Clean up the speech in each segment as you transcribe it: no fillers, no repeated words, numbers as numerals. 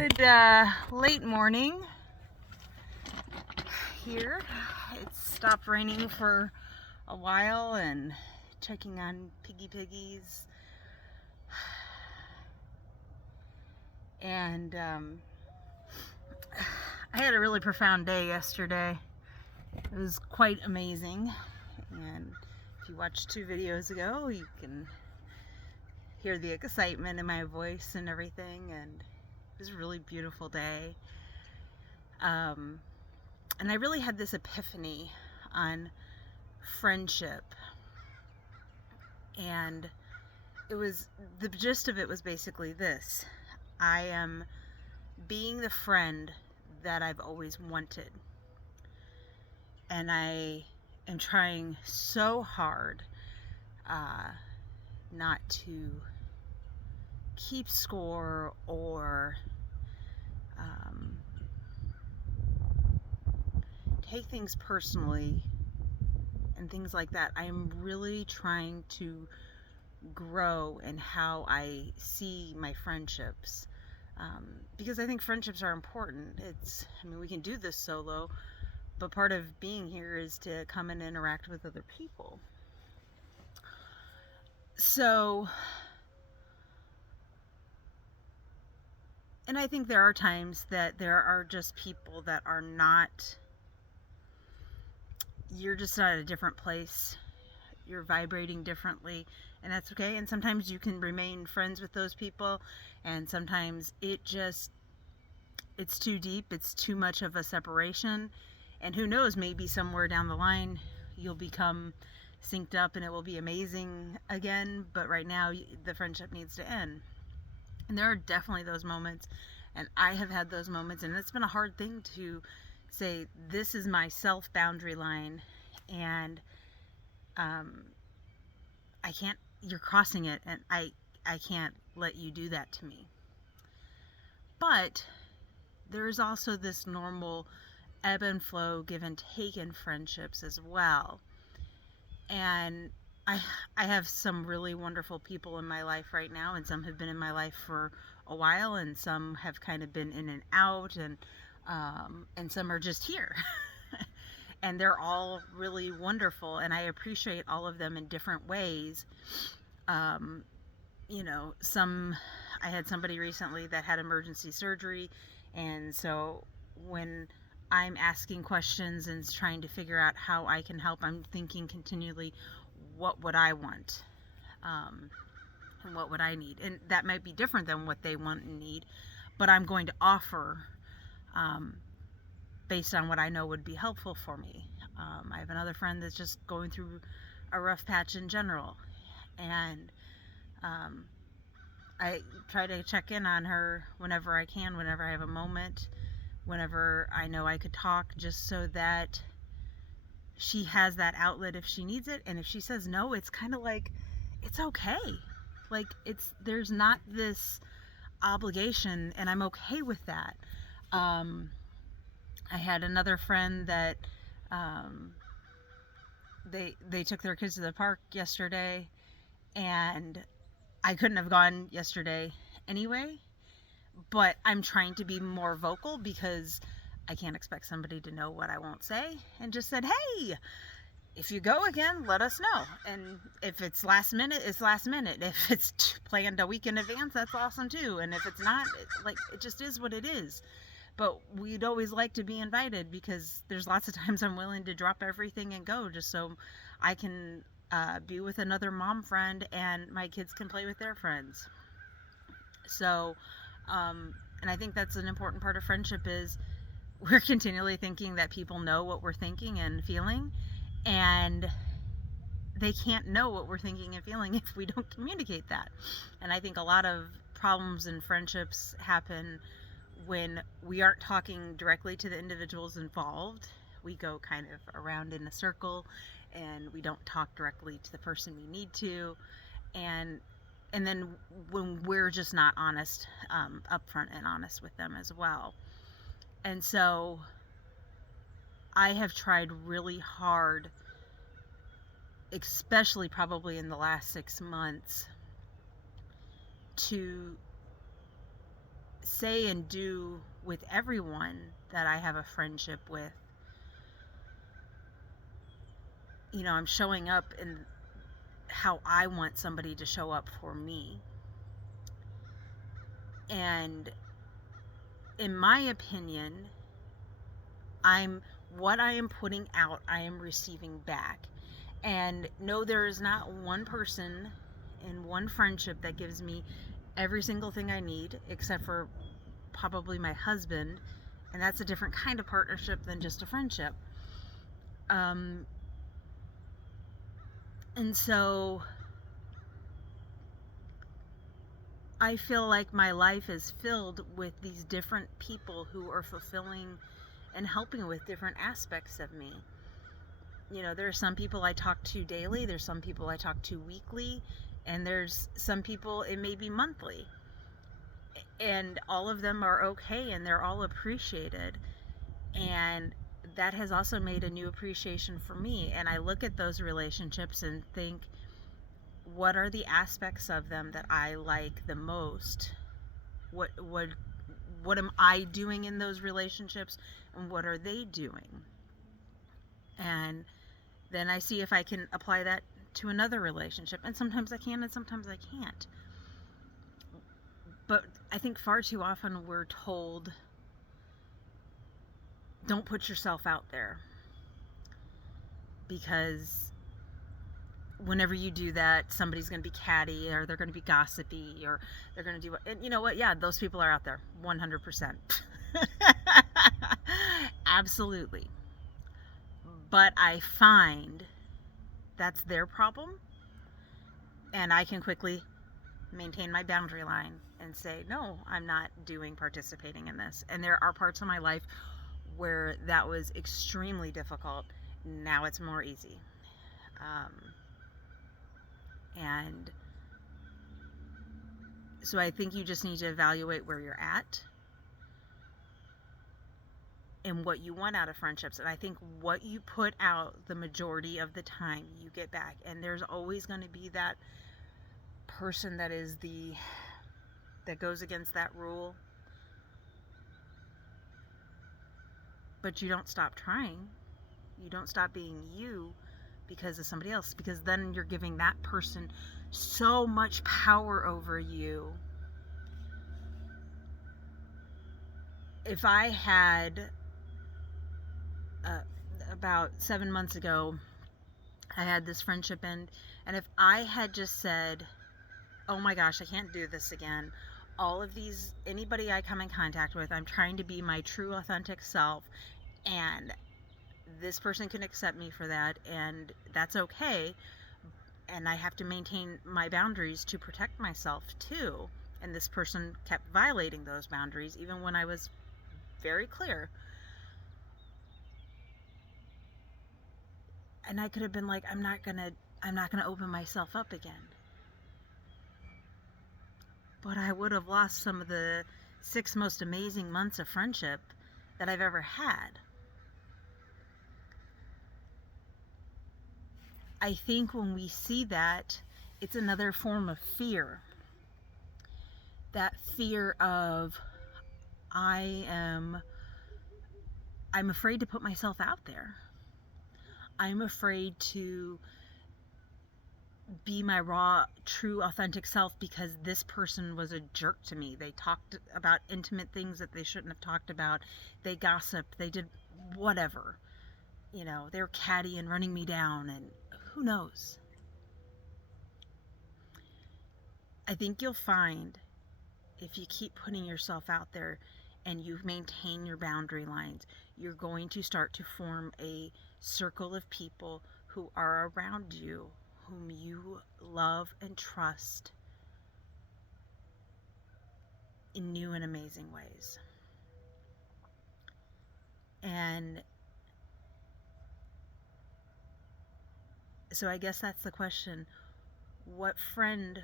Good late morning here. It's stopped raining for a while and checking on piggies. And I had a really profound day yesterday. It was quite amazing. And if you watched 2 videos ago, you can hear the excitement in my voice and everything. And it was a really beautiful day. And I really had this epiphany on friendship. And the gist of it was basically this: I am being the friend that I've always wanted. And I am trying so hard not to keep score or take things personally and things like that. I am really trying to grow in how I see my friendships, because I think friendships are important. We can do this solo, but part of being here is to come and interact with other people. So, and I think there are times that there are just people that are not, you're just at a different place. You're vibrating differently, and that's okay. And sometimes you can remain friends with those people, and sometimes it's too deep, it's too much of a separation, and who knows, maybe somewhere down the line you'll become synced up and it will be amazing again. But right now the friendship needs to end. And there are definitely those moments, and I have had those moments, and it's been a hard thing to say, this is my self boundary line, and I can't, you're crossing it, and I can't let you do that to me. But there is also this normal ebb and flow, give and take in friendships as well. And I have some really wonderful people in my life right now, and some have been in my life for a while, and some have kind of been in and out, and some are just here. And they're all really wonderful, and I appreciate all of them in different ways. I had somebody recently that had emergency surgery, and so when I'm asking questions and trying to figure out how I can help, I'm thinking continually, what would I want? And what would I need? And that might be different than what they want and need, but I'm going to offer based on what I know would be helpful for me. I have another friend that's just going through a rough patch in general, and I try to check in on her whenever I can, whenever I have a moment, whenever I know I could talk, just so that she has that outlet if she needs it. And if she says no, it's kind of like, it's okay. Like, there's not this obligation, and I'm okay with that. I had another friend that they took their kids to the park yesterday, and I couldn't have gone yesterday anyway, but I'm trying to be more vocal because I can't expect somebody to know what I won't say, and just said, hey, if you go again, let us know. And if it's last minute, it's last minute. If it's planned a week in advance, that's awesome too. And if it's not, it just is what it is. But we'd always like to be invited, because there's lots of times I'm willing to drop everything and go just so I can be with another mom friend and my kids can play with their friends. So, and I think that's an important part of friendship, is we're continually thinking that people know what we're thinking and feeling, and they can't know what we're thinking and feeling if we don't communicate that. And I think a lot of problems in friendships happen when we aren't talking directly to the individuals involved. We go kind of around in a circle, and we don't talk directly to the person we need to, and then when we're just not honest, upfront and honest with them as well. And so I have tried really hard, especially probably in the last 6 months, to say and do with everyone that I have a friendship with. You know, I'm showing up in how I want somebody to show up for me. And in my opinion, what I am putting out, I am receiving back. And no, there is not one person in one friendship that gives me every single thing I need, except for probably my husband. And that's a different kind of partnership than just a friendship. And so I feel like my life is filled with these different people who are fulfilling and helping with different aspects of me. You know, there are some people I talk to daily, there's some people I talk to weekly, and there's some people it may be monthly. And all of them are okay and they're all appreciated. And that has also made a new appreciation for me. And I look at those relationships and think, what are the aspects of them that I like the most? What am I doing in those relationships, and what are they doing? And then I see if I can apply that to another relationship. And sometimes I can and sometimes I can't. But I think far too often we're told, don't put yourself out there. Because whenever you do that, somebody's going to be catty, or they're going to be gossipy, or they're going to do what. And you know what? Yeah, those people are out there. 100%. Absolutely. But I find that's their problem, and I can quickly maintain my boundary line and say, no, I'm not participating in this. And there are parts of my life where that was extremely difficult. Now it's more easy. And so I think you just need to evaluate where you're at and what you want out of friendships. And I think what you put out the majority of the time, you get back. And there's always going to be that person that goes against that rule. But you don't stop trying. You don't stop being you because of somebody else, because then you're giving that person so much power over you. If I had about 7 months ago, I had this friendship end, and if I had just said, oh my gosh, I can't do this again. Anybody I come in contact with, I'm trying to be my true authentic self, and this person can accept me for that, and that's okay. And I have to maintain my boundaries to protect myself too. And this person kept violating those boundaries even when I was very clear. And I could have been like, I'm not gonna open myself up again. But I would have lost some of the 6 most amazing months of friendship that I've ever had. I think when we see that, it's another form of fear. That fear of, I'm afraid to put myself out there. I'm afraid to be my raw, true, authentic self because this person was a jerk to me. They talked about intimate things that they shouldn't have talked about. They gossiped. They did whatever. You know, they were catty and running me down, and who knows? I think you'll find if you keep putting yourself out there and you maintain your boundary lines, you're going to start to form a circle of people who are around you, whom you love and trust in new and amazing ways. And so I guess that's the question. What friend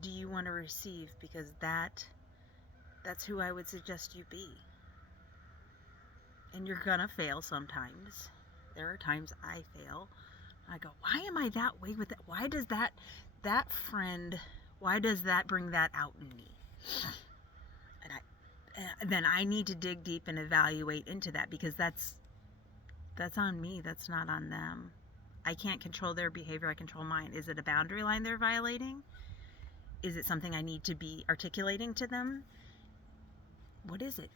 do you want to receive? Because that's who I would suggest you be. And you're gonna fail sometimes. There are times I fail. I go, why am I that way with it? Why does that friend, why does that bring that out in me? then I need to dig deep and evaluate into that, because that's on me. That's not on them. I can't control their behavior. I control mine. Is it a boundary line they're violating? Is it something I need to be articulating to them? What is it?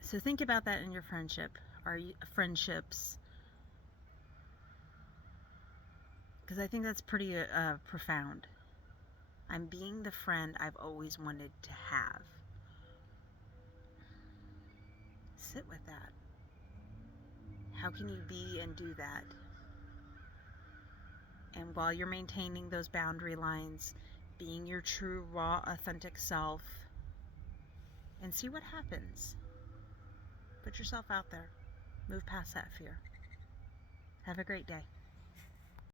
So think about that in your friendship. Are you friendships? Because I think that's pretty profound. I'm being the friend I've always wanted to have. Sit with that. How can you be and do that? And while you're maintaining those boundary lines, being your true, raw, authentic self, and see what happens. Put yourself out there. Move past that fear. Have a great day.